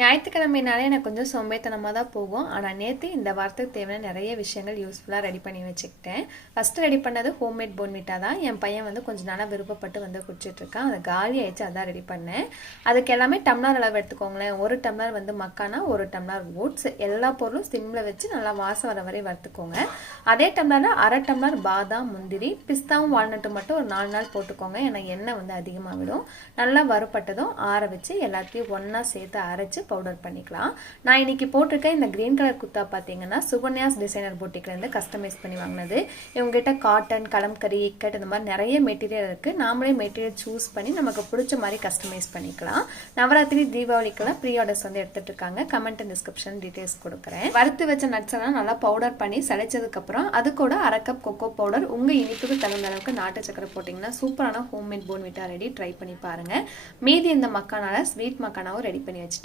ஞாயிற்றுக்கிழமைனாலே எனக்கு கொஞ்சம் சோம்பேறித்தனமாக தான் போகும். ஆனால் நேற்று இந்த வாரத்துக்கு தேவையான நிறைய விஷயங்கள் யூஸ்ஃபுல்லாக ரெடி பண்ணி வச்சுக்கிட்டேன். ஃபஸ்ட்டு ரெடி பண்ணது ஹோம்மேட் போன்விட்டா தான். என் பையன் வந்து கொஞ்சம் நாளாக விருப்பப்பட்டு வந்து குடிச்சிட்ருக்கான். அது காலி ஆயிடுச்சு, அதான் ரெடி பண்ணேன். அதுக்கு எல்லாமே டம்ளர் அளவு எடுத்துக்கோங்களேன். ஒரு டம்ளர் வந்து மக்கானா, ஒரு டம்ளர் ஓட்ஸ், எல்லா பொருளும் சிம்மில் வச்சு நல்லா வாசம் வர வரை வறுத்துக்கோங்க. அதே டம்ளரில் அரை டம்ளர் பாதாம், முந்திரி, பிஸ்தாவும் வால்நட்டும் மட்டும் ஒரு 4 நாள் போட்டுக்கோங்க. ஏன்னா எண்ணெய் வந்து அதிகமாக விடும். நல்லா வறுப்பட்டதும் ஆற வச்சு எல்லாத்தையும் ஒன்றா சேர்த்து அரைச்சி பவுடர் பண்ணிக்கலாம். நான் இன்னைக்கு போட்டிருக்க இந்த கிரீன் கலர் குர்தா பார்த்தீங்கன்னா சுகன்யாஸ் டிசைனர் போட்டிக்லேருந்து கஸ்டமைஸ் பண்ணி வாங்கினது. இவங்ககிட்ட காட்டன், கலம்கரி, இக்கட் இந்த மாதிரி நிறைய மெட்டீரியல் இருக்குது. நாமளே மெட்டீரியல் சூஸ் பண்ணி நமக்கு பிடிச்ச மாதிரி கஸ்டமைஸ் பண்ணிக்கலாம். நவராத்திரி, தீபாவளிக்கெல்லாம் ப்ரீ ஆர்டர்ஸ் வந்து எடுத்துட்டு இருக்காங்க. கமெண்ட் அண்ட் டிஸ்கிரிப்ஷன் டீட்டெயில்ஸ் கொடுக்குறேன். வறுத்து வச்ச நட்ஸ் எல்லாம் நல்லா பவுடர் பண்ணி சளைச்சதுக்கப்புறம் அது கூட அரை கப் கொக்கோ பவுடர், உங்கள் இனிப்புக்கு தகுந்த அளவுக்கு நாட்டு சக்கரை போட்டிங்கன்னா சூப்பரான ஹோம்மேட் போன்விட்டா ரெடி. ட்ரை பண்ணி பாருங்கள். மீதி இந்த மக்கானால ஸ்வீட் மக்கானாவும் ரெடி பண்ணி வச்சுட்டேன்.